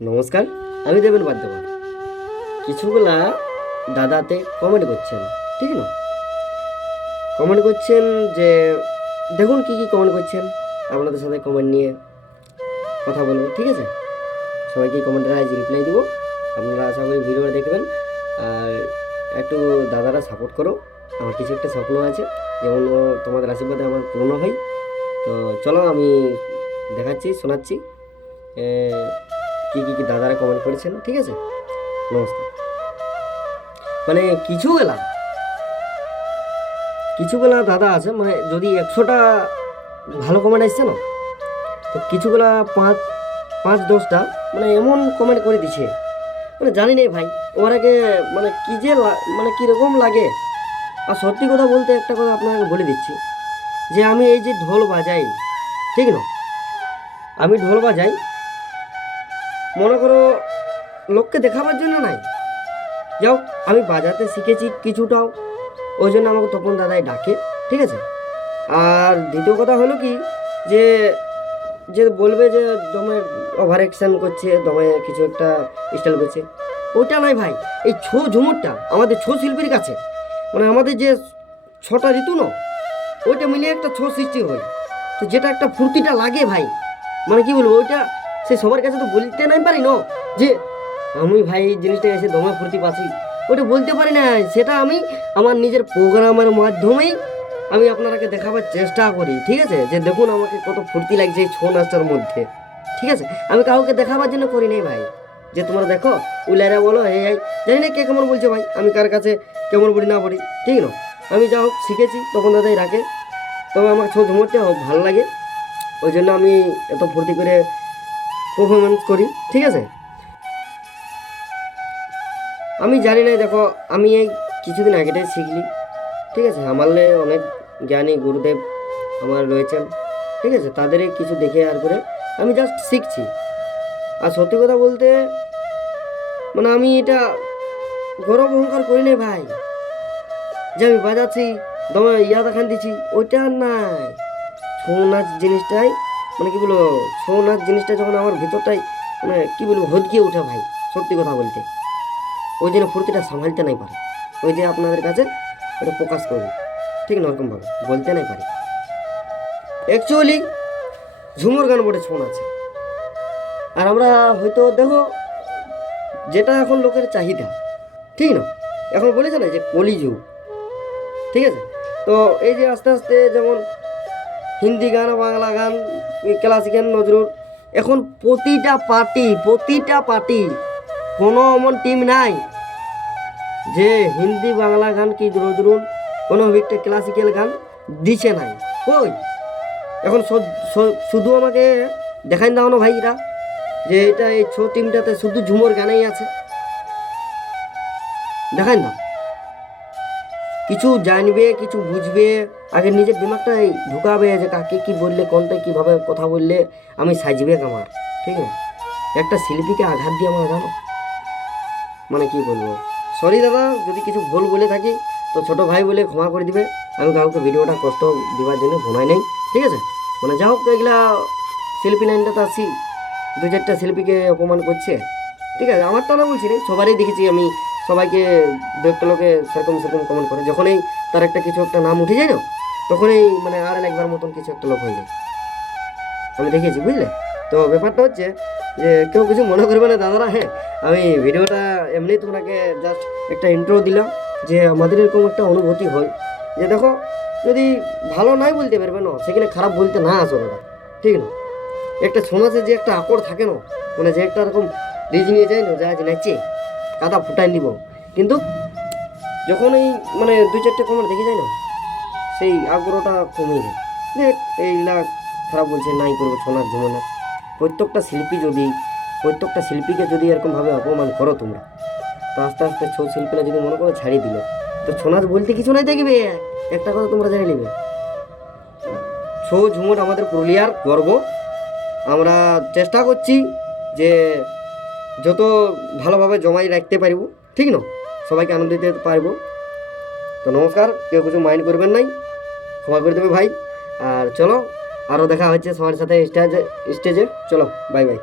নমস্কার, আমি দেবেন বাদ্যকর। কিছুগুলা দাদাতে কমেন্ট করছেন, ঠিক না? কমেন্ট করছেন যে দেখুন কি কি কমেন্ট করছেন, আপনাদের সাথে কমেন্ট নিয়ে কথা বলবো, ঠিক আছে? সবাইকে কমেন্টের আজ রিপ্লাই দিব। আপনারা আশা করি ভিডিওটা দেখবেন আর একটু দাদারা সাপোর্ট করো। আমার কিছু একটা স্বপ্ন আছে, যেমন তোমাদের আশীর্বাদে আমার পূর্ণ হয়। তো চলো আমি দেখাচ্ছি, শোনাচ্ছি কি কি কি দাদারা কমেন্ট করেছেন, ঠিক আছে? নমস্কার। মানে কিছুগুলা দাদা আছে, মানে যদি 100টা ভালো কমেন্ট আসছে না, তো কিছুগুলা 5-10টা মানে এমন কমেন্ট করে দিছে, মানে জানি না ভাই ওরাকে মানে কি যে মানে কীরকম লাগে। আর সত্যি কথা বলতে একটা কথা আপনাকে বলে দিচ্ছি, যে আমি এই যে ঢোল বাজাই, ঠিক না? আমি ঢোল বাজাই মনে করো লোককে দেখাবার জন্য নাই, যাও আমি বাজাতে শিখেছি কিছুটাও, ওই জন্য আমাকে তপন দাদাই ডাকে, ঠিক আছে? আর দ্বিতীয় কথা হলো কি, যে যে বলবে যে দমে ওভার অ্যাকশন করছে, দমে কিছু একটা স্টাইল করছে, ওইটা নয় ভাই। এই ছৌ ঝুমুরটা আমাদের ছৌ শিল্পীর কাছে, মানে আমাদের যে 6টা ঋতু না, ওইটা মিলিয়ে একটা ছৌ সৃষ্টি হয়। তো যেটা একটা ফুর্তিটা লাগে ভাই, মানে কি বলবো, ওইটা সে সবার কাছে তো বলতে নাই পারি না যে আমি ভাই এই জিনিসটা এসে দমে ফুর্তি পাচ্ছি, ওটা বলতে পারি না। সেটা আমি আমার নিজের প্রোগ্রামের মাধ্যমেই আমি আপনারাকে দেখাবার চেষ্টা করি, ঠিক আছে? যে দেখুন আমাকে কত ফুর্তি লাগছে এই ছৌ নাচটার মধ্যে, ঠিক আছে? আমি কাউকে দেখাবার জন্য করি নাই ভাই, যে তোমরা দেখো উলাইরা বলো এই জানি না কে কেমন বলছে ভাই, আমি কার কাছে কেমন বলি না বলি, ঠিক না? আমি যা হোক শিখেছি তখন দাদাই রাখে, তবে আমার ছৌ ঝুমুরটা ভালো লাগে, ওই জন্য আমি এত ফুর্তি করে পারফরমেন্স করি, ঠিক আছে? আমি জানি না, দেখো আমি এই কিছুদিন আগেটাই শিখলি, ঠিক আছে? আমার অনেক জ্ঞানী গুরুদেব আমার রয়েছেন, ঠিক আছে? তাদেরই কিছু দেখে আর করে আমি জাস্ট শিখছি। আর সত্যি কথা বলতে মানে আমি এটা গৌরব অহংকার করি না ভাই, যে আমি বাজাচ্ছি দমে দেখান দিচ্ছি, ওইটা নাই। ছৌ নাচ জিনিসটাই মানে কি বলবো, ছৌ নাচ জিনিসটা যখন আমার ভিতরটাই মানে কি বলবো হদকিয়ে ওঠে ভাই, সত্যি কথা বলতে ওই জন্য ফুর্তিটা সামালতে নাই পারে, ওই যে আপনাদের কাছে এটা প্রকাশ করি, ঠিক না? ওরকমভাবে বলতে নাই পারি। অ্যাকচুয়ালি ঝুমুর গান বটে ছৌ আছে, আর আমরা হয়তো দেখো যেটা এখন লোকের চাহিদা, ঠিক না? এখন বলেছে না যে কলিযুগ, ঠিক আছে? তো এই যে আস্তে আস্তে যেমন হিন্দি গান, বাংলা গান, ক্লাসিক্যাল, নজরুল, এখন প্রতিটা পার্টি কোনো এমন টিম নাই যে হিন্দি বাংলা গান কি নজরুল কোনো একটা ক্লাসিক্যাল গান দিছে নাই। কই এখন শুধু আমাকে দেখাই দাও না ভাইরা, যে এটা এই ছো টিমটাতে শুধু ঝুমুর গানেই আছে, দেখাই না। কিছু জানবে, কিছু বুঝবে, আগে নিজের দিমাগটাই ঢুকাবে যে কাকে কি বললে, কোনটা কিভাবে কথা বললে আমি সাজবে আমার, ঠিক আছে? একটা শিল্পীকে আঘাত দিয়ে আমার জানো মানে কি বলবো। সরি দাদা, যদি কিছু ভুল বলে থাকি তো ছোট ভাই বলে ক্ষমা করে দিবে, আমি কাউকে ভিডিওটা কষ্ট দেওয়ার জন্য ভোনাই নেই, ঠিক আছে? মানে যা হোক, এগুলা শিল্পী লাইনটাতে আসি, 2-4টা শিল্পীকে অপমান করছে, ঠিক আছে? আমার তো না বলছি রে, সবারই দেখেছি আমি, সবাইকে 2-1টা লোকে সেরকম সেরকম কমেন্ট করে, যখনই তার একটা কিছু একটা নাম উঠে যায় না, তখনই মানে আর একবার মতন কিছু একটা লোক হয়ে যায়, আমি দেখেছি, বুঝলে? তো ব্যাপারটা হচ্ছে যে কেউ কিছু মনে করবে না দাদারা। হ্যাঁ, আমি ভিডিওটা এমনি তোমাকে জাস্ট একটা ইন্ট্রো দিলাম, যে আমাদের এরকম একটা অনুভূতি হয় যে দেখো যদি ভালো নাই বলতে পারবে না, সেখানে খারাপ বলতে না আসো দাদা, ঠিক না? একটা সমাজে যে একটা আকড় থাকে না, মানে যে একটা এরকম রিজ নিয়ে যায় না, যা নাচে কাদা ফুটাই নিব, কিন্তু যখন এই মানে 2-4টে কমেন্ট দেখে যায় না, সেই আগ্রহটা কমে যায়, দেখ এইগুলা খারাপ বলছে নাই করবো সোনার জমানা। প্রত্যেকটা শিল্পীকে যদি এরকমভাবে অপমান করো তোমরা, তো আস্তে আস্তে ছৌ শিল্পীরা যদি মনে করো ছাড়িয়ে দিল, তো ছৌ নাচ বলতে কিছু নাই দেখবে। একটা কথা তোমরা জানি নেবে, ছৌ ঝুমুর আমাদের পুরুলিয়ার গর্ব। আমরা চেষ্টা করছি যে যত ভালোভাবে জমাই রাখতে পারবো, ঠিক না? সবাইকে আনন্দ দিতে পারবো। তো নমস্কার, কেউ কিছু মাইন্ড করবেন নাই, ক্ষমা করে দেবে ভাই। আর চলো, আরও দেখা হচ্ছে সবার সাথে স্টেজে। চলো, বাই বাই।